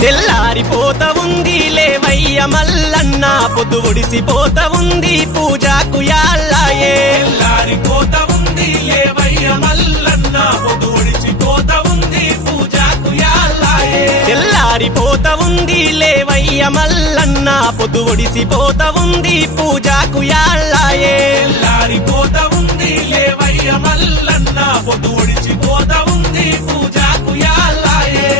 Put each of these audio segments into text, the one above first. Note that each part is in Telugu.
తెల్లారిపోత ఉంది లేవయ్య మల్లన్న పొద్దు ఒడిసిపోత ఉంది పూజకు యాళ్ళాయే తెల్లారిపోత ఉంది లేవయ్య మల్లన్న పొద్దు ఒడిసిపోత ఉంది పూజకు యాళ్ళాయే తెల్లారిపోత ఉంది లేవయ్య మల్లన్న పొద్దు ఒడిసిపోత ఉంది పూజకు యాళ్ళాయే తెల్లారిపోత ఉంది లేవయ్య మల్లన్న పొద్దు ఒడిసిపోత ఉంది పూజకు యాళ్ళాయే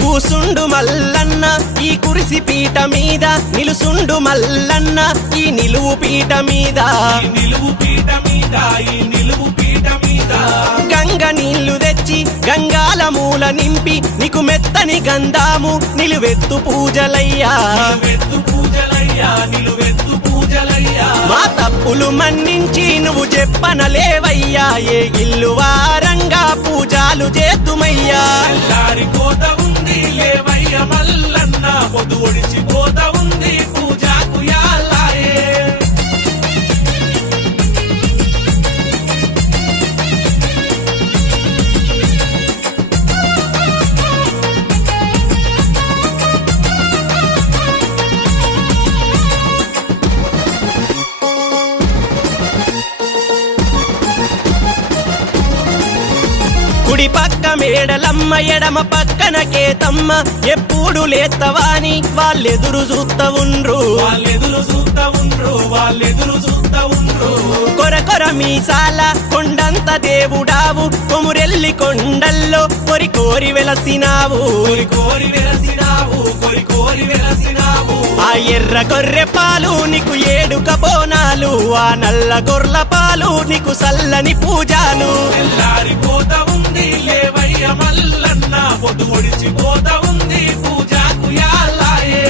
కూసుండు మల్లన్న ఈ కురిసి పీట మీద నిలుసుండు మల్లన్న ఈ నిలువు పీట మీద ఈ నిలువు పీట మీద ఈ నిలువు పీట మీద గంగ నీళ్లు తెచ్చి గంగాల మూల నింపి నీకు మెత్తని గంధాము నిలువెత్తు పూజలయ్యా నిలువెత్తు పూజలయ్యా నిలువెత్తు పూజలయ్యా మా తప్పులు మన్నించి నువ్వు చెప్పనలేవయ్యా ఏ ఇల్లు వారంగా పూజలు చేద్దుమయ్యా తెల్లారిపోత ఉంది లేవయ్య మల్లన్న పొద్దు ఒడిసిపోత ఉంది పూజకు యాళ్ళాయే కుడి పక్క మేడలమ్మ ఎడమ పక్కన కేతమ్మ ఎప్పుడు లేత్తవాని వాళ్ళెదురు చూస్తా ఉండ్రు వాళ్ళెదురు చూస్తా ఉండ్రు వాళ్ళెదురు చూస్తా ఉండ్రు కొర మీసాల కొండంత దేవుడావు కొమురెల్లి కొండల్లో కొరి కోరి వెలసినావు కోరి కోరి వెలసినావు కోరి కోరి వెలసినావు ఆ ఎర్ర గొర్రె పాలు నీకు ఏడుక బోనాలు ఆ నల్ల గొర్ల పాలు నీకు సల్లని పూజాలు తెల్లారిపోత ఉంది లేవయ్య మల్లన్న పొద్దు ఒడిసిపోత ఉంది పూజకు యాళ్ళాయే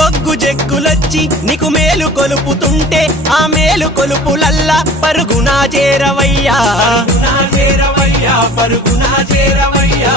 ఒగ్గు జగ్గులొచ్చి నీకు మేలు కొలుపుతుంటే ఆ మేలు కొలుపులల్లా పరుగునా చేరవయ్యా పరుగునా చేరవయ్యా పరుగునా చేరవయ్యా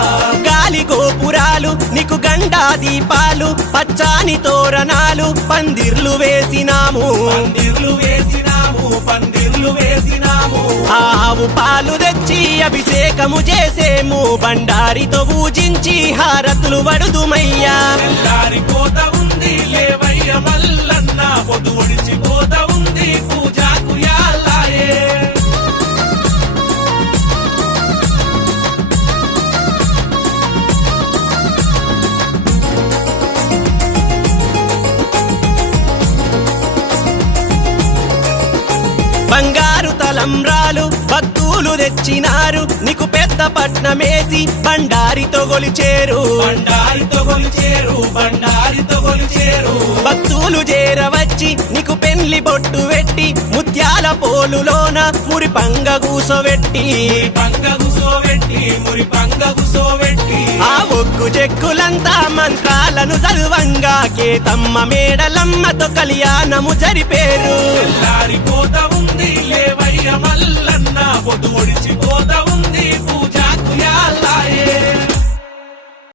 గాలి గోపురాలు నీకు గండా దీపాలు పచ్చాని తోరణాలు పందిర్లు వేసినాము పందిర్లు వేసినాము పందిర్లు వేసినాము ఆవు పాలు తెచ్చి అభిషేకము చేసేము బండారితో పూజించి హారతులు వడుదుమయ్యా తెల్లారిపోత ఉంది లేవయ్య మల్లన్న పొద్దు ఒడిసిపోత ఉంది పూజకు యాళ్ళాయే బంగారు తలంబ్రాలు భక్తులు తెచ్చినారు నీకు పెద్ద పట్నమేసి బండారితో గొలిచేరు బండారితో గొలిచేరు బండారితో గొలిచేరు భక్తులు చేరవచ్చి నీకు పెళ్లి బొట్టు పెట్టి ముత్యాల పోలులోన మురి పంగ కూసోబెట్టి పంగ గుసోబెట్టి మురి పంగ గుసోబెట్టి ఆ ఒగ్గు చెక్కులంతా మంత్రాలను చదువంగా కేతమ్మ మేడలమ్మతో కళ్యాణము జరిపేరు తెల్లారిపోత ఉంది లేవయ్య మల్లన్న పొద్దు ఒడిసిపోత ఉంది పూజకు యాళ్ళాయే